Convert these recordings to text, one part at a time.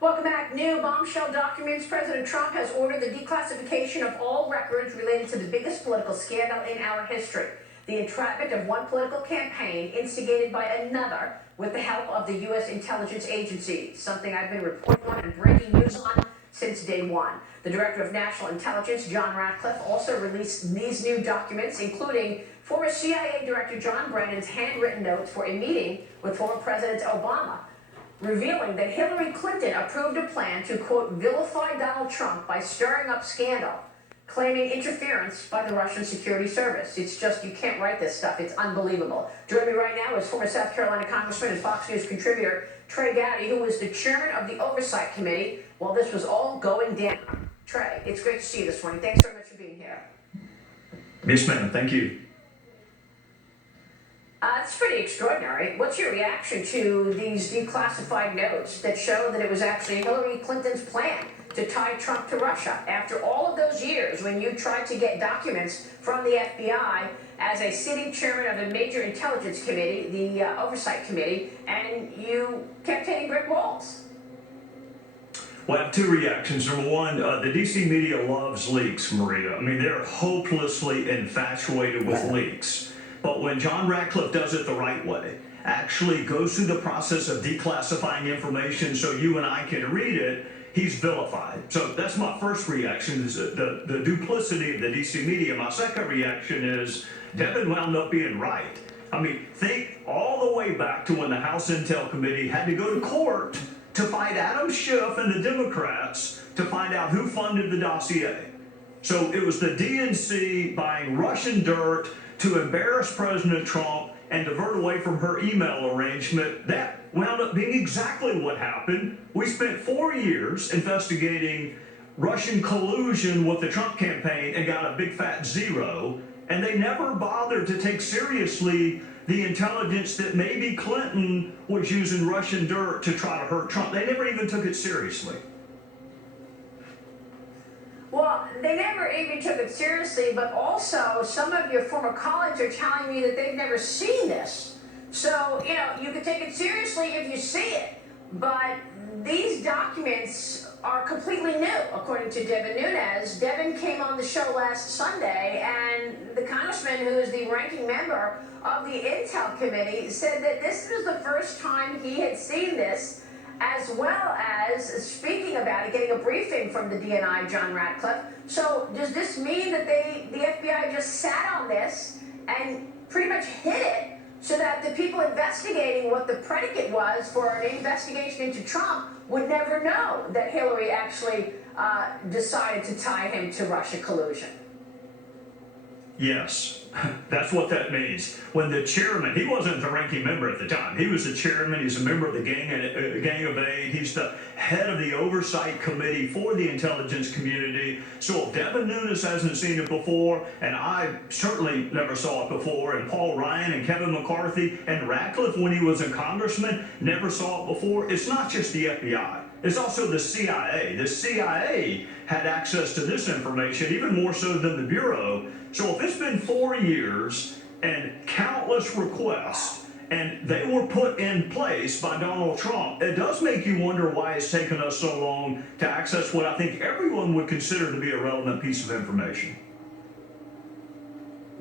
Welcome back. New bombshell documents. President Trump has ordered the declassification of all records related to the biggest political scandal in our history. The entrapment of one political campaign instigated by another with the help of the U.S. intelligence agency, something I've been reporting on and breaking news on since day one. The Director of National Intelligence, John Ratcliffe, also released these new documents, including former CIA Director John Brennan's handwritten notes for a meeting with former President Obama, revealing that Hillary Clinton approved a plan to, quote, vilify Donald Trump by stirring up scandal, claiming interference by the Russian security service. It's just, you can't write this stuff. It's unbelievable. Joining me right now is former South Carolina Congressman and Fox News contributor Trey Gowdi, who was the chairman of the Oversight Committee while this was all going down. Trey, it's great to see you this morning. Thanks very much for being here. Yes, ma'am. Thank you. It's pretty extraordinary. What's your reaction to these declassified notes that show that it was actually Hillary Clinton's plan to tie Trump to Russia? After all of those years when you tried to get documents from the FBI as a sitting chairman of a major intelligence committee, the Oversight Committee, and you kept hitting brick walls. Well, I have two reactions. Number one, the D.C. media loves leaks, Maria. I mean, they're hopelessly infatuated with leaks. But when John Ratcliffe does it the right way, actually goes through the process of declassifying information so you and I can read it, he's vilified. So that's my first reaction, is the duplicity of the D.C. media. My second reaction is Devin wound up being right. I mean, think all the way back to when the House Intel Committee had to go to court to fight Adam Schiff and the Democrats to find out who funded the dossier. So it was the DNC buying Russian dirt to embarrass President Trump and divert away from her email arrangement. That wound up being exactly what happened. We spent 4 years investigating Russian collusion with the Trump campaign and got a big fat zero. And they never bothered to take seriously the intelligence that maybe Clinton was using Russian dirt to try to hurt Trump. They never even took it seriously. Well, they never even took it seriously, but also some of your former colleagues are telling me that they've never seen this. So, you can take it seriously if you see it, but these documents are completely new, according to Devin Nunes. Devin came on the show last Sunday, and the congressman, who is the ranking member of the Intel Committee, said that this was the first time he had seen this, as well as speaking about it, getting a briefing from the DNI, John Ratcliffe. So does this mean that the FBI just sat on this and pretty much hid it so that the people investigating what the predicate was for an investigation into Trump would never know that Hillary actually decided to tie him to Russia collusion? Yes, that's what that means. When the chairman, he wasn't the ranking member at the time. He was the chairman. He's a member of the Gang of Eight. He's the head of the Oversight Committee for the intelligence community. So if Devin Nunes hasn't seen it before, and I certainly never saw it before, and Paul Ryan and Kevin McCarthy and Ratcliffe, when he was a congressman, never saw it before, it's not just the FBI. It's also the CIA. The CIA had access to this information, even more so than the Bureau. So if it's been 4 years and countless requests, and they were put in place by Donald Trump, it does make you wonder why it's taken us so long to access what I think everyone would consider to be a relevant piece of information.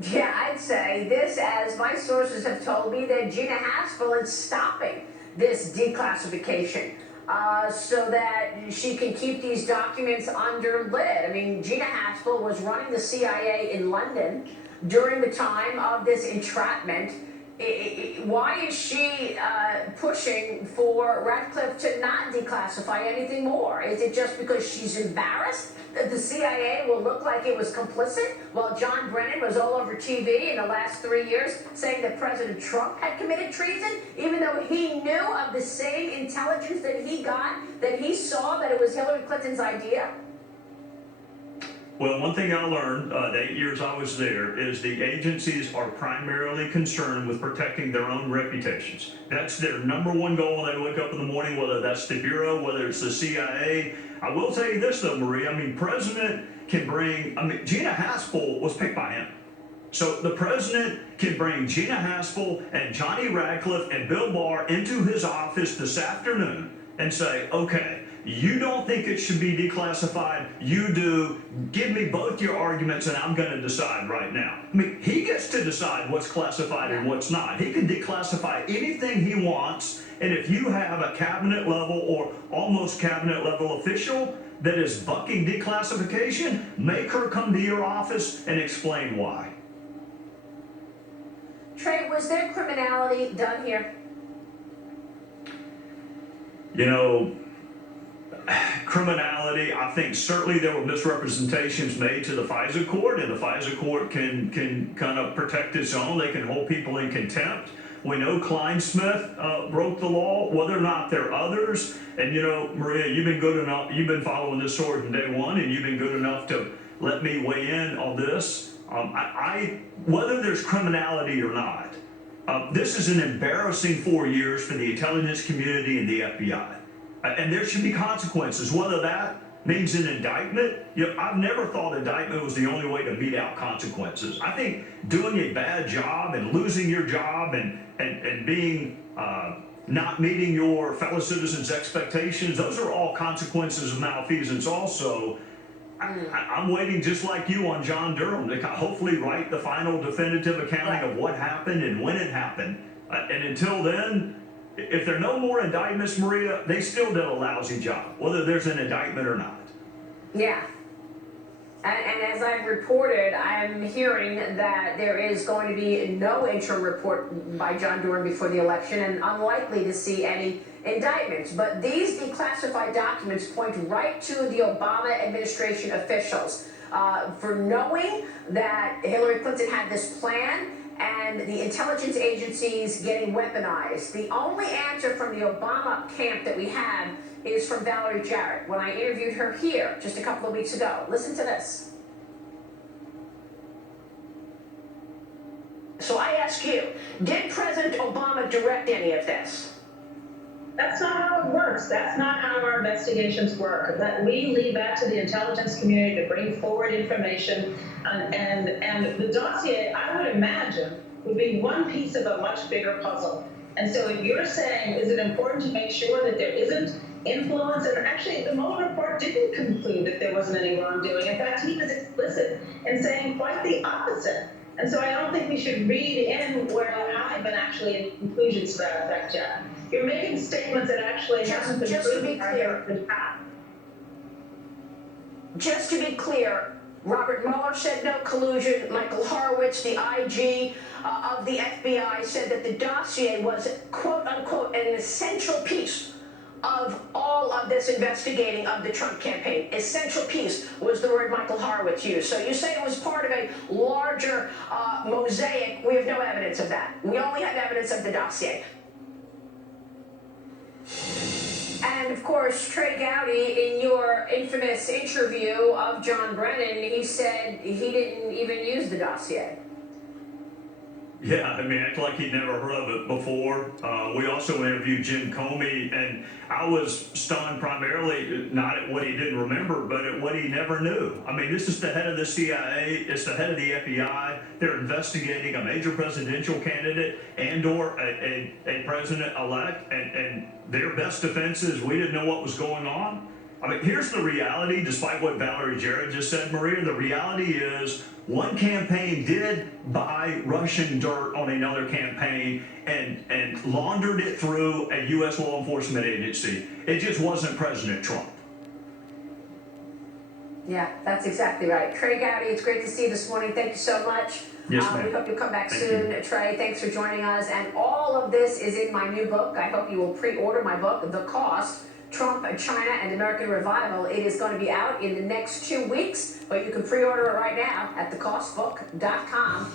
Yeah, I'd say this, as my sources have told me, that Gina Haspel is stopping this declassification so that she can keep these documents under lid. I mean, Gina Haspel was running the CIA in London during the time of this entrapment. Why is she pushing for Ratcliffe to not declassify anything more? Is it just because she's embarrassed that the CIA will look like it was complicit while John Brennan was all over TV in the last 3 years saying that President Trump had committed treason, even though he knew of the same intelligence that he got, that he saw that it was Hillary Clinton's idea? Well, one thing I learned the 8 years I was there is the agencies are primarily concerned with protecting their own reputations. That's their number one goal when they wake up in the morning, whether that's the Bureau, whether it's the CIA. I will tell you this, though, Maria. I mean, President can bring, Gina Haspel was picked by him. So the president can bring Gina Haspel and Johnny Ratcliffe and Bill Barr into his office this afternoon and say, okay, You don't think it should be declassified. You do. Give me both your arguments and I'm going to decide right now. I mean, he gets to decide what's classified and what's not. He can declassify anything he wants. And if you have a cabinet level or almost cabinet level official that is bucking declassification, make her come to your office and explain why. Trey, was there criminality done here? You know, criminality, I think certainly there were misrepresentations made to the FISA court, and the FISA court can kind of protect its own. They can hold people in contempt. We know Kleinsmith broke the law, whether or not there are others. And you know, Maria, you've been good enough, you've been following this story from day one, and you've been good enough to let me weigh in on this. Whether there's criminality or not, this is an embarrassing 4 years for the intelligence community and the FBI. And there should be consequences, whether that means an indictment. You know, I've never thought indictment was the only way to mete out consequences. I think doing a bad job and losing your job and being not meeting your fellow citizens' expectations, those are all consequences of malfeasance also. I'm waiting just like you on John Durham to hopefully write the final definitive accounting of what happened and when it happened. And until then, if there are no more indictments, Maria, they still did a lousy job, whether there's an indictment or not. Yeah. And as I've reported, I'm hearing that there is going to be no interim report by John Durham before the election and unlikely to see any indictments. But these declassified documents point right to the Obama administration officials for knowing that Hillary Clinton had this plan and the intelligence agencies getting weaponized. The only answer from the Obama camp that we have is from Valerie Jarrett when I interviewed her here just a couple of weeks ago. Listen to this. So I ask you, did President Obama direct any of this? That's not how it works. That's not how our investigations work. That we leave that to the intelligence community to bring forward information, and the dossier, I would imagine, would be one piece of a much bigger puzzle. And so if you're saying, is it important to make sure that there isn't influence? And actually, the Mueller report didn't conclude that there wasn't any wrongdoing. In fact, he was explicit in saying quite the opposite. And so I don't think we should read in where there have been actually any conclusions to that effect yet. You're making statements that actually haven't been just to be proven clear. Just to be clear, Robert Mueller said no collusion. Michael Horowitz, the IG of the FBI, said that the dossier was, quote unquote, an essential piece of all of this investigating of the Trump campaign. Essential piece was the word Michael Horowitz used. So you say it was part of a larger mosaic. We have no evidence of that. We only have evidence of the dossier. And of course, Trey Gowdi, in your infamous interview of John Brennan, he said he didn't even use the dossier. Yeah, I mean, act like he'd never heard of it before. We also interviewed Jim Comey, and I was stunned primarily not at what he didn't remember, but at what he never knew. I mean, this is the head of the CIA, it's the head of the FBI. They're investigating a major presidential candidate and/or a president-elect, and their best defense is we didn't know what was going on. I mean, here's the reality, despite what Valerie Jarrett just said, Maria, the reality is one campaign did buy Russian dirt on another campaign and laundered it through a U.S. law enforcement agency. It just wasn't President Trump. Yeah, that's exactly right. Trey Gowdi, it's great to see you this morning. Thank you so much. Yes, ma'am. We hope you'll come back Thank soon. you. Trey, thanks for joining us. And all of this is in my new book. I hope you will pre-order my book, The Cost, Trump, China, and American Revival. It is going to be out in the next 2 weeks, but you can pre-order it right now at thecostbook.com.